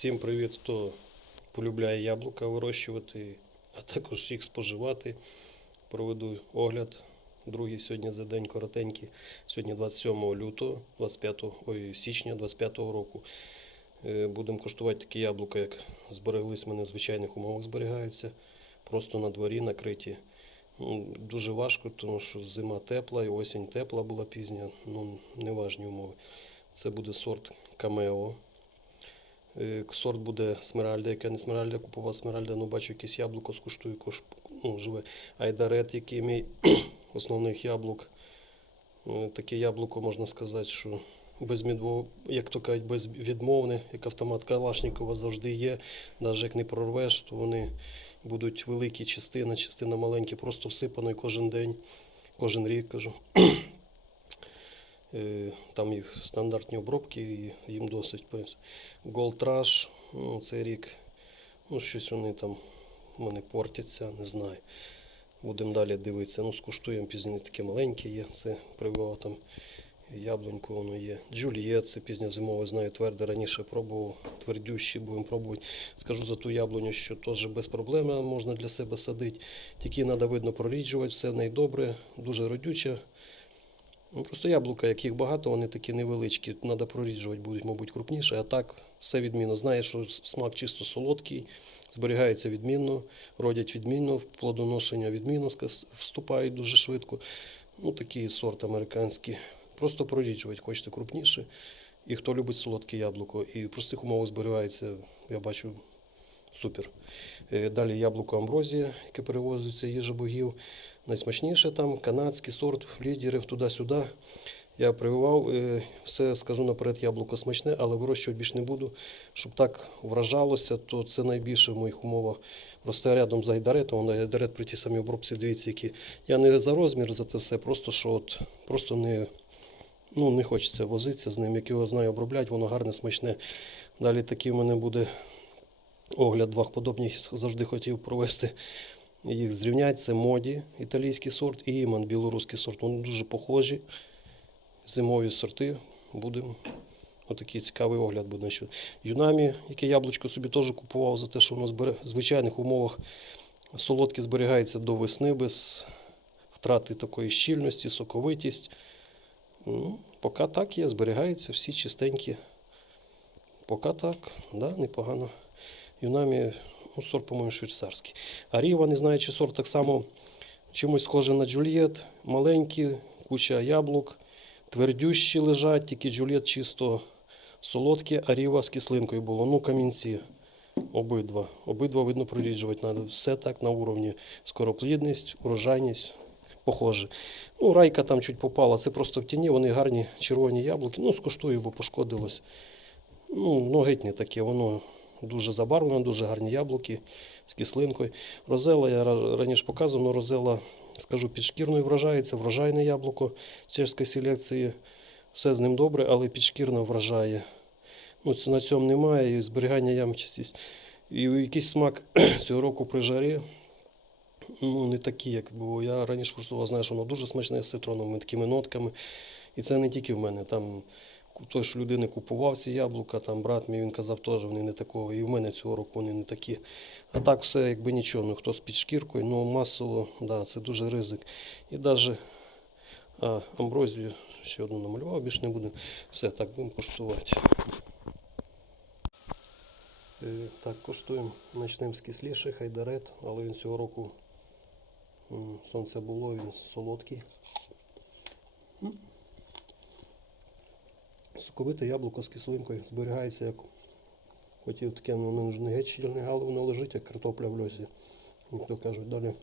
Всім привіт, хто полюбляє яблука вирощувати, а також їх споживати. Проведу огляд. Другий сьогодні за день коротенький. Сьогодні 27 лютого, 25, ой, січня 25 року. Е, Будемо коштувати такі яблука, як збереглись мене в звичайних умовах зберігаються. Просто на дворі накриті. Ну, Дуже важко, тому що зима тепла і осінь тепла була пізня. Ну, неважні умови. Це буде сорт Камео. Е, Сорт буде Смеральда, яка не Смеральда, купував Смеральда, ну бачу якесь яблуко скуштую, ну, живе. Айдарет, який мій основних яблук. Е, Таке яблуко можна сказати, що безмідво, як то кажуть, безвідмовне, як автомат Калашникова завжди є. Навіть як не прорвеш, то вони будуть великі частина, частина маленькі, просто всипаної кожен день, кожен рік кажу. Е, Там їх стандартні обробки, і їм досить. в. Gold Rush, ну, цей рік. Ну, щось вони там в мене портяться, не знаю. Будемо далі дивитися. Ну, скуштуємо пізні таке маленьке є. Це привела там яблунько воно є. Джульєт, це пізньозимове, знаю, тверде раніше пробував. Твердющі будемо пробувати. Скажу за ту яблуню, що теж без проблем можна для себе садити. Тільки треба видно проріджувати, все найдобре, дуже родюче. Ну, просто яблука, яких багато, вони такі невеличкі. Треба проріджувати, будуть, мабуть, крупніше. А так все відмінно. Знаєш, що смак чисто солодкий, зберігається відмінно, родять відмінно, в плодоношення відмінно вступають дуже швидко. Ну, такий сорт американський. Просто проріджувати, хочете крупніше. І хто любить солодке яблуко, і в простих умовах зберігається, я бачу, супер. Е, Далі яблуко амброзія, яке перевозиться їжа богів. Найсмачніше там канадський сорт, лідерів туди-сюди. Я прививав, е, все скажу наперед, яблуко смачне, але вирощувати більше не буду. Щоб так вражалося, то це найбільше в моїх умовах. Росте рядом з айдаретом, воно айдарет при тій самій обробці, дивіться, які. Я не за розмір, за те все, просто що от, просто не, ну, не хочеться возитися з ним. Як його знаю обробляти, воно гарне, смачне. Далі такий в мене буде огляд двох подобних, завжди хотів провести. Їх зрівняти. Це моді, італійський сорт, і іман, білоруський сорт. Вони дуже похожі. Зимові сорти. Будемо. Отакий цікавий огляд буде. Юнамі, яке яблучко собі теж купував за те, що воно в звичайних умовах солодке зберігається до весни без втрати такої щільності, соковитість. Ну, поки так є, зберігаються всі чистенькі. Поки так, да, непогано. Юнамі, ну, сорт, по-моєму, швейцарський. А Ріва, не знаю, чи сорт так само чимось схожий на Джульєт. Маленькі, куча яблук, твердющі лежать, тільки Джульєт чисто солодкі, а Ріва з кислинкою було. Ну, камінці. Обидва. Обидва видно проріджувати треба. Все так на уровні. Скороплідність, урожайність. Похоже. Ну, райка там чуть попала. Це просто в тіні, вони гарні червоні яблуки. Ну, скуштую, бо пошкодилось. Ну, ну таке, воно дуже забарвлено, дуже гарні яблуки з кислинкою. Розела, я раніше показував, але розела, скажу, підшкірною вражається, врожайне яблуко чеської селекції. Все з ним добре, але підшкірно вражає. Ну, на цьому немає, і зберігання ямчастість. І якийсь смак цього року при жарі. Ну, не такі, як було. Я раніше куштував, що воно дуже смачне з цитроновими такими нотками. І це не тільки в мене. Там той, що людини купував ці яблука, там брат мій він казав, теж вони не такого. І в мене цього року вони не такі. А так все якби нічого. Ну хто з під шкіркою, ну масово, да, це дуже ризик. І навіть а, амброзію ще одну намалював, більше не буду. Все, так будемо коштувати. Е, Так, коштуємо. Почнемо з кисліших, хайдарет, але він цього року сонце було, він солодкий. Соковите яблуко з кислинкою зберігається як хотів таке, ну не нужне геть щільне, але воно лежить, як картопля в льосі. Як то кажуть, далі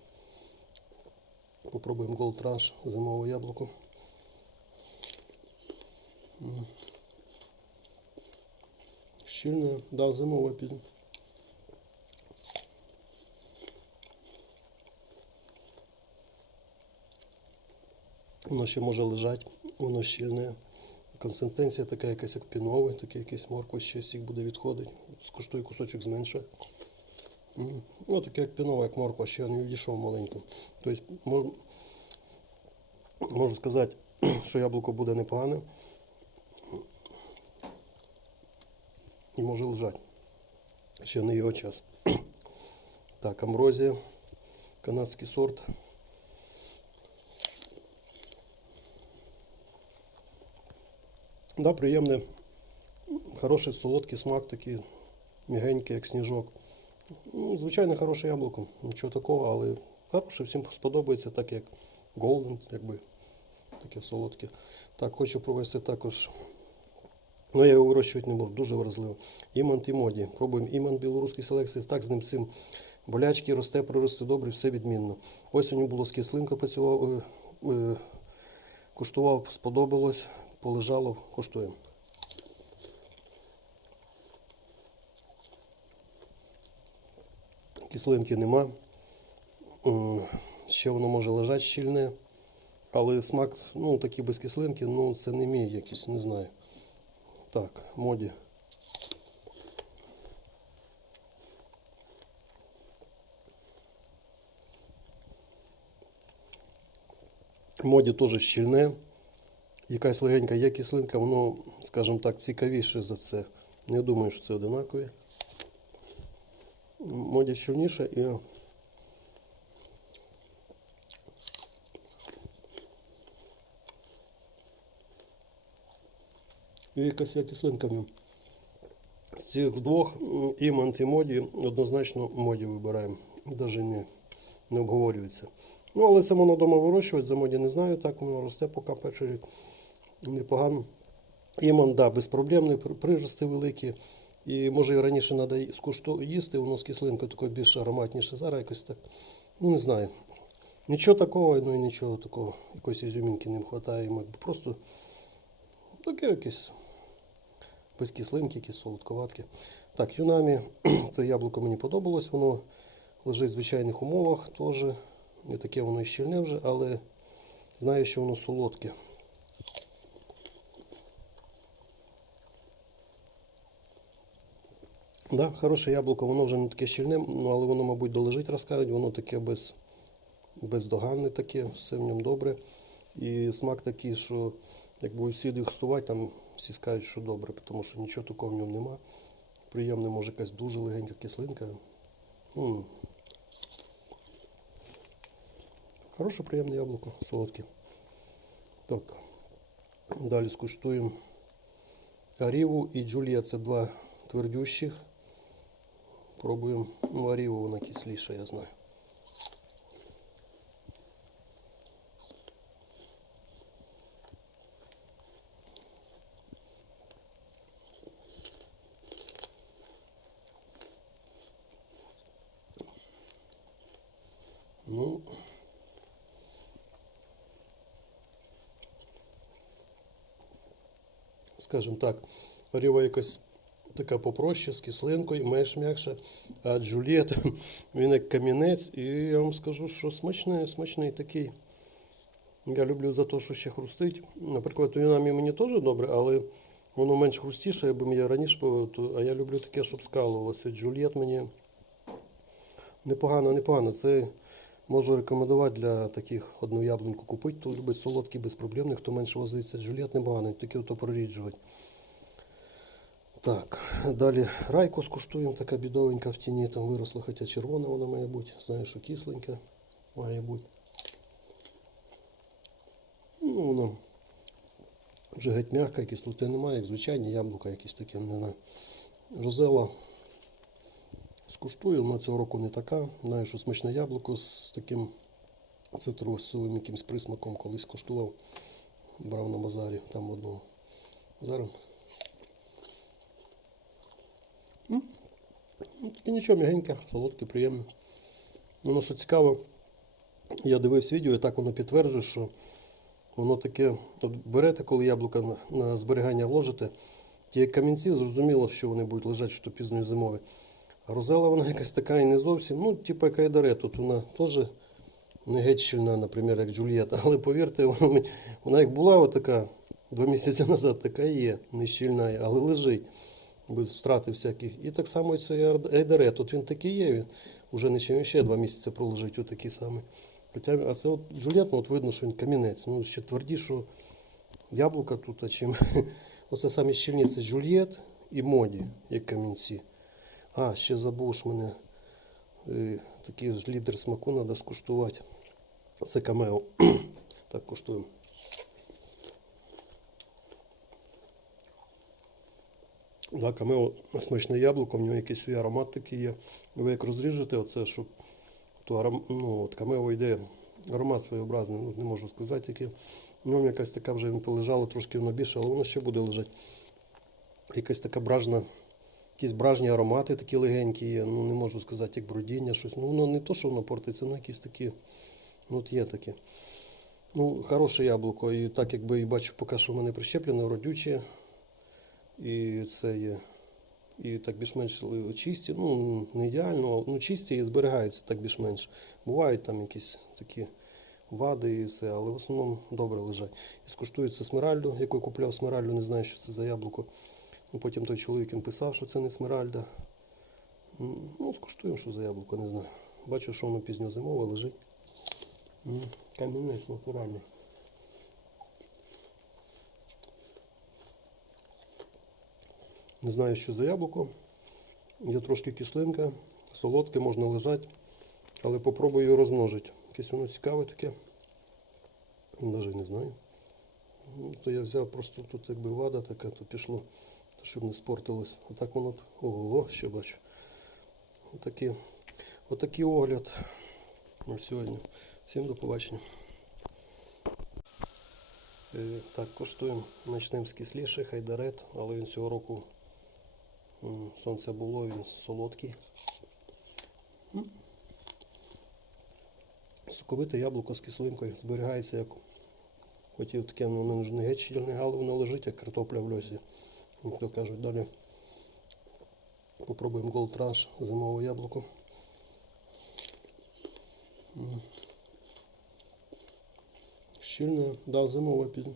попробуємо Rush, зимове яблуко. Щільне, да, зимове пізно. Воно ще може лежати, воно щільне. Консистенція така якась як пінове, таке якесь морква, ще сік буде відходити. Скуштую кусочок зменше. Ну, таке як пінова, як морква, ще не відійшов маленько. Тобто мож, можу сказати, що яблуко буде непогане і може лежати. Ще не його час. Так, амброзія, канадський сорт. Да, приємне, хороший солодкий смак такий, мігенький, як сніжок. Ну, звичайно, хороше яблуко, нічого такого, але хороше, всім сподобається, так як Golden, якби таке солодке. Так, хочу провести також. Ну, я його вирощувати не буду, дуже вразливо. Імант і моді. Пробуємо імант білоруської селекції. Так, з ним всім болячки росте, проросте добре, все відмінно. Ось у нього було з кислинка працював, е, е, куштував, сподобалось, полежало, коштуємо. Кислинки нема. Ще воно може лежати щільне. Але смак, ну, такий без кислинки, ну це не мій якийсь, не знаю. Так, моді. Моді теж щільне. Якась легенька є кислинка, воно, скажімо так, цікавіше за це. Не думаю, що це одинакові. Моді щільніше і І якась є кислинка в ньому. З цих двох і моді однозначно моді вибираємо. Навіть не, не обговорюється. Ну, але це воно вдома вирощувати, за моді не знаю, так воно росте поки перший рік. Непогано. Іман, да, безпроблемний, при- прирости великі. І може і раніше треба скушту їсти, воно з кислинкою такою більш ароматніше. Зараз якось так. Ну не знаю. Нічого такого, ну і нічого такого. Якоїсь ізюмінки не вистачає. Просто таке якесь без кислинки, якісь солодковатки. Так, юнамі, це яблуко мені подобалось, воно лежить в звичайних умовах, теж не таке воно і щільне вже, але знаю, що воно солодке. Да, хороше яблуко, воно вже не таке щільне, ну, але воно, мабуть, долежить, розкажуть, воно таке без, бездоганне таке, все в ньому добре. І смак такий, що як будуть всі дегустувати, там всі скажуть, що добре, тому що нічого такого в ньому нема. Приємне, може якась дуже легенька кислинка. М. Хороше, приємне яблуко, солодке. Так. Далі скуштуємо Аріву і Джулія. Це два твердющих. Пробуємо. Ну, Аріву вона кисліша, я знаю. Скажімо так, Оріва якась така попроще, з кислинкою, менш м'якша. А Джульєт, він як камінець, і я вам скажу, що смачний, смачний такий. Я люблю за те, що ще хрустить. Наприклад, у Юнамі мені теж добре, але воно менш хрустіше, я б я раніше, по- то- а я люблю таке, щоб скалувалося. Джульєт мені непогано, непогано. Це можу рекомендувати для таких одну яблуньку купити, хто любить солодкий, безпроблемний, хто менше возиться. Джульєт непоганий, таке ото проріджувати. Так, далі райку скуштуємо, така бідовенька в тіні, там виросла, хоча червона вона має бути. Знаю, що кисленька має бути. Ну, воно вже геть м'яка, кислоти немає, як звичайні яблука якісь такі, не знаю. Розела скуштую, вона цього року не така. Знаю, що смачне яблуко з таким цитрусовим якимсь присмаком колись коштував. Брав на базарі там одного. Зараз. Ну, Таке нічого, м'ягеньке, солодке, приємне. Воно що цікаво, я дивився відео і так воно підтверджує, що воно таке, от берете, коли яблука на, на зберігання вложите, ті камінці, зрозуміло, що вони будуть лежати, що пізньої зимові. Розела вона якась така і не зовсім, ну, типу як айдаре, тут вона теж не геть щільна, наприклад, як Джульєта. Але повірте, вона, вона як була отака два місяці назад, така і є, не щільна, але лежить без втрати всяких. І так само і цей айдаре. Тут він такий є, він вже не ще, два місяці пролежить отакий самий. Хоча, а це от Джульєт, ну, от видно, що він камінець. Ну, ще тверді, що яблука тут, а чим. Оце самі щільні, це Джульєт і моді, як камінці. А, ще забув ж мене. е, Такий ж лідер смаку треба скуштувати. Це камео. так, куштуємо. Да, камео смачне яблуко, в нього якийсь свій аромат такий є. Ви як розріжете, оце, щоб то аром... ну, от камео йде аромат своєобразний, ну, не можу сказати, який. В ньому якась така вже він полежало, трошки воно більше, але воно ще буде лежати. Якась така бражна, якісь бражні аромати такі легенькі є. Ну не можу сказати, як бродіння, щось. Ну воно не то, що воно портиться, воно якісь такі. Ну от є такі. Ну, хороше яблуко. І так якби і бачу, поки що в мене прищеплено, родюче. І це є. І так більш-менш чисті, ну не ідеально, ну чисті і зберігаються так більш-менш. Бувають там якісь такі вади і все, але в основному добре лежать. І скуштується смиральду, яку купляв смиральду, не знаю, що це за яблуко. Потім той чоловік він писав, що це не смиральда. Ну, скуштуємо, що за яблуко, не знаю. Бачу, що воно пізньозимове лежить. М, Камінець натуральний. Не знаю, що за яблуко. Є трошки кислинка, солодке, можна лежати, але попробую його розмножити. Якесь воно цікаве таке. Навіть не знаю. То я взяв просто тут якби вада така, то пішло, то щоб не спортилось. Отак воно. Ого, що бачу. Отакий, отакий огляд на сьогодні. Всім до побачення. Е, Так, коштуємо. Почнемо з кисліших, хайдарет, але він цього року сонце було, він солодкий. Соковите яблуко з кислинкою зберігається як хотів таке, ну, не геть щільне, але воно лежить, як картопля в льосі. Як кажуть, далі попробуємо Gold Rush, зимове яблуко. Щільне, да, зимове пізно.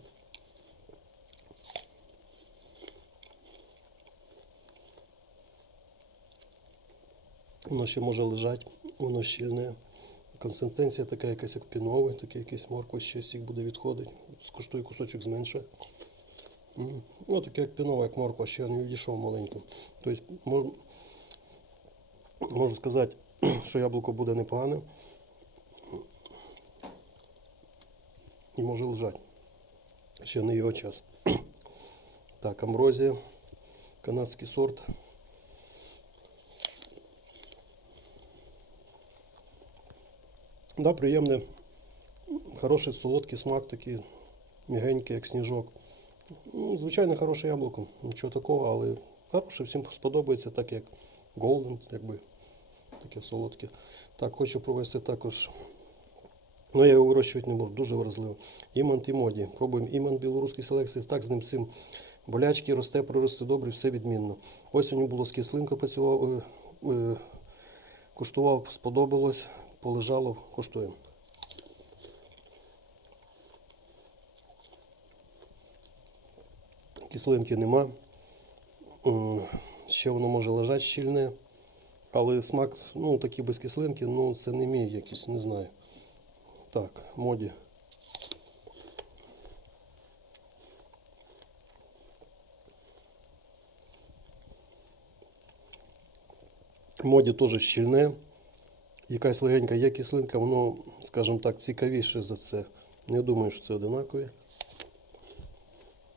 Воно ще може лежати, воно щільне. Консистенція така якась як пінове, таке якесь морква, ще сік буде відходити. Скуштую кусочок зменше. Ну, таке як пінова, як морква, ще не відійшов маленько. Тобто, мож, можу сказати, що яблуко буде непогане. І може лежати. Ще не його час. Так, амброзія, канадський сорт. Да, приємне, хороший солодкий смак, такий м'ягенький, як сніжок. Ну, звичайно, хороше яблуко, нічого такого, але хороше, всім сподобається, так як Golden, якби таке солодке. Так, хочу провести також. Ну, я його вирощувати не можу, дуже вразливо. Імант і моді. Пробуємо імант білоруської селекції, так з ним всім болячки, росте, проросте добре, все відмінно. Ось у нього було з кислинкою працював, е, е, куштував, сподобалось, полежало, коштуємо. Кислинки нема. Ще воно може лежати щільне. Але смак, ну, такий без кислинки, ну, це не мій якийсь, не знаю. Так, моді. Моді теж щільне. Якась легенька є кислинка, воно, скажімо так, цікавіше за це. Не думаю, що це одинакові.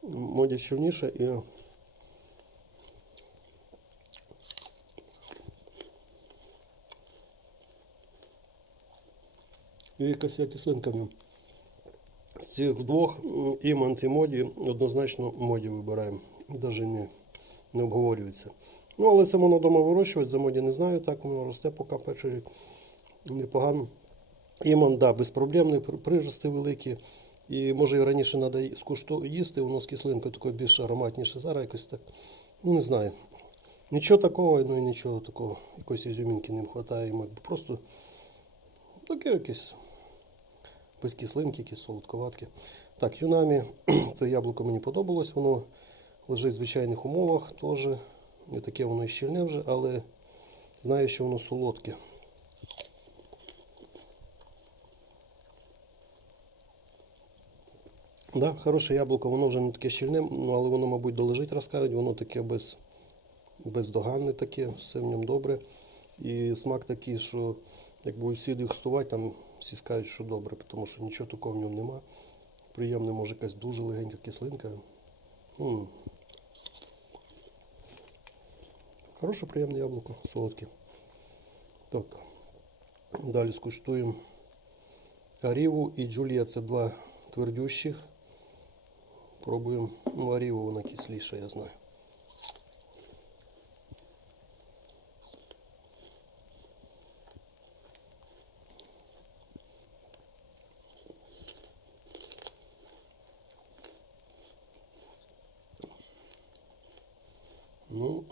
Моді щільніше і І якась є кислинка в ньому. З цих двох і антимоді однозначно моді вибираємо. Навіть не, не обговорюється. Ну, але це воно вдома вирощувати, за моді не знаю, так воно росте поки перший рік. Непогано. Іман, да, безпроблемний, при- прирости великі. І може і раніше треба скушту їсти, воно з кислинкою такою більш ароматніше. Зараз якось так. Ну, не знаю. Нічого такого, ну і нічого такого. Якоїсь ізюмінки не вистачає. Просто таке якесь без кислинки, якісь солодковатки. Так, юнамі, це яблуко мені подобалось, воно лежить в звичайних умовах теж. Не таке воно і щільне вже, але знаю, що воно солодке. Да, хороше яблуко, воно вже не таке щільне, ну, але воно, мабуть, долежить розкажуть, воно таке без, бездоганне таке, все в ньому добре. І смак такий, що як будуть всі дегустувати, там всі скажуть, що добре, тому що нічого такого в ньому нема. Приємне, може якась дуже легенька кислинка. М. Хороше, приємне яблуко, солодке. Так. Далі скуштуємо Аріву і Джулія. Це два твердющих. Пробуємо. Ну, Аріву вона кисліша, я знаю. Ну,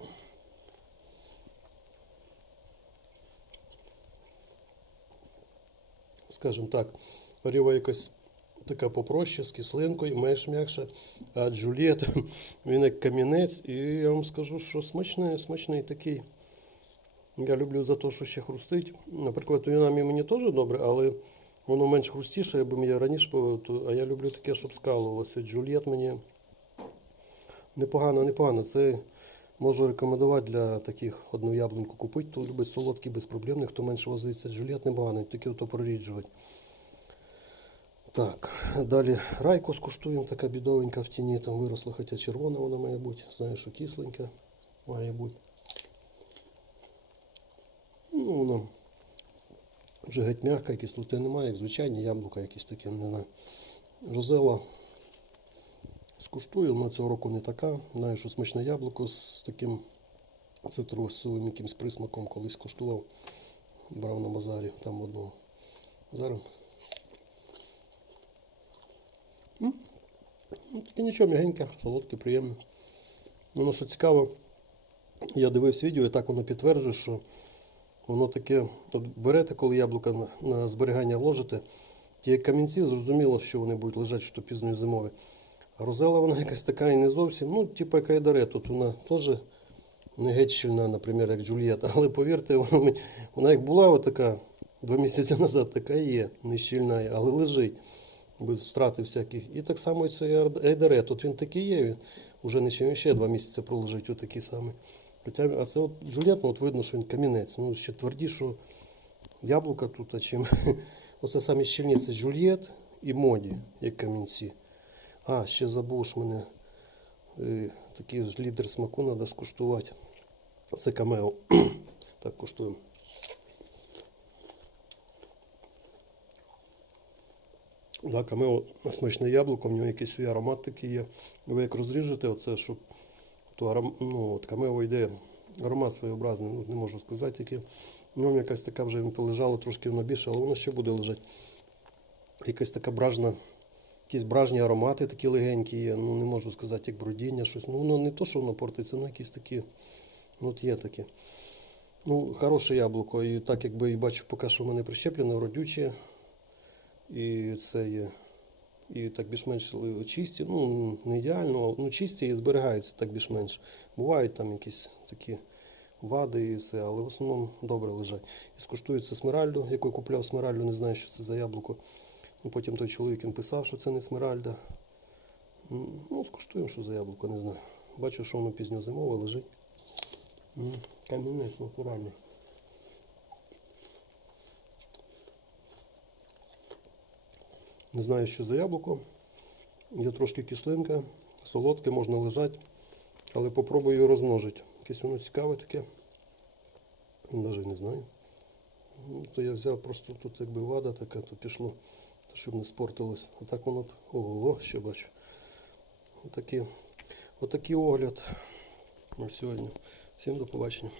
скажімо так, Оріва якась Така попроще, з кислинкою, менш м'якша. А Джульєт, він як камінець, і я вам скажу, що смачний, смачний такий. Я люблю за те, що ще хрустить. Наприклад, Юнамі мені теж добре, але воно менш хрустіше, я б я раніше, по- а я люблю таке, щоб скалувалося. Джульєт мені непогано, непогано. Це можу рекомендувати для таких одну яблуньку купити, хто любить солодкий, безпроблемний, хто менше возиться. Джульєт непоганий, таке ото проріджувати. Так, далі райку скуштуємо, така бідовенька в тіні, там виросла, хоча червона вона має бути. Знаю, що кисленька має бути. Ну, воно вже геть м'яка, кислоти немає, як звичайні яблука якісь такі, не знаю. Розела скуштую, вона цього року не така. Знаю, що смачне яблуко з таким цитрусовим якимсь присмаком колись коштував. Брав на базарі там одного. Зараз. М? Ну, Таке нічого, м'ягеньке, солодке, приємне. Ну, ну, що цікаво, я дивився відео і так воно підтверджує, що воно таке, от берете, коли яблука на, зберігання ложите, ті камінці, зрозуміло, що вони будуть лежати, що пізньої зимові. А розела вона якась така і не зовсім, ну, типу як айдаре, тут вона теж не геть щільна, наприклад, як Джульєта. Але повірте, вона, вона як була отака два місяці назад, така і є, не щільна, але лежить без втрати всяких. І так само цей айдаре. Тут він такий є, він вже не ще, ще два місяці пролежить, отакий самий. Хоча, а це от Джульєт, ну, от видно, що він камінець. Ну, ще тверді, що яблука тут, а чим. Оце самі щільні, це Джульєт і моді, як камінці. А, ще забув ж мене. Е, такий лідер смаку треба скуштувати. Це камео. так, куштуємо. Да, смачне яблуко, в нього якийсь свій аромат такий є. Ви як розріжете, оце, щоб то аром... ну, от камео йде аромат своєобразний, ну, не можу сказати, який. Ньому якась така вже полежала, трошки воно більше, але воно ще буде лежати. Якась така бражна, якісь бражні аромати такі легенькі є. Ну не можу сказати, як бродіння, щось. Ну воно не то, що воно портиться, ну якісь такі. Ну от є такі. Ну, хороше яблуко. І так якби і бачу, поки що в мене прищеплено, родюче. І це є. І так більш-менш чисті, ну не ідеально, ну чисті і зберігаються так більш-менш. Бувають там якісь такі вади і все, але в основному добре лежать. І скуштується смиральду, яку я купляв смиральду, не знаю, що це за яблуко. Ну, потім той чоловік він писав, що це не смиральда. Ну, скуштуємо, що за яблуко, не знаю. Бачу, що воно пізньозимове лежить. М, Камінець натуральний. Не знаю, що за яблуко. Є трошки кислинка, солодке, можна лежати, але попробую його розмножити. Якесь воно цікаве таке. Навіть не знаю. Ну, то я взяв просто тут якби вада така, то пішло, то щоб не спортилось. А так воно ого, що бачу. Отакий, отакий огляд на сьогодні. Всім до побачення.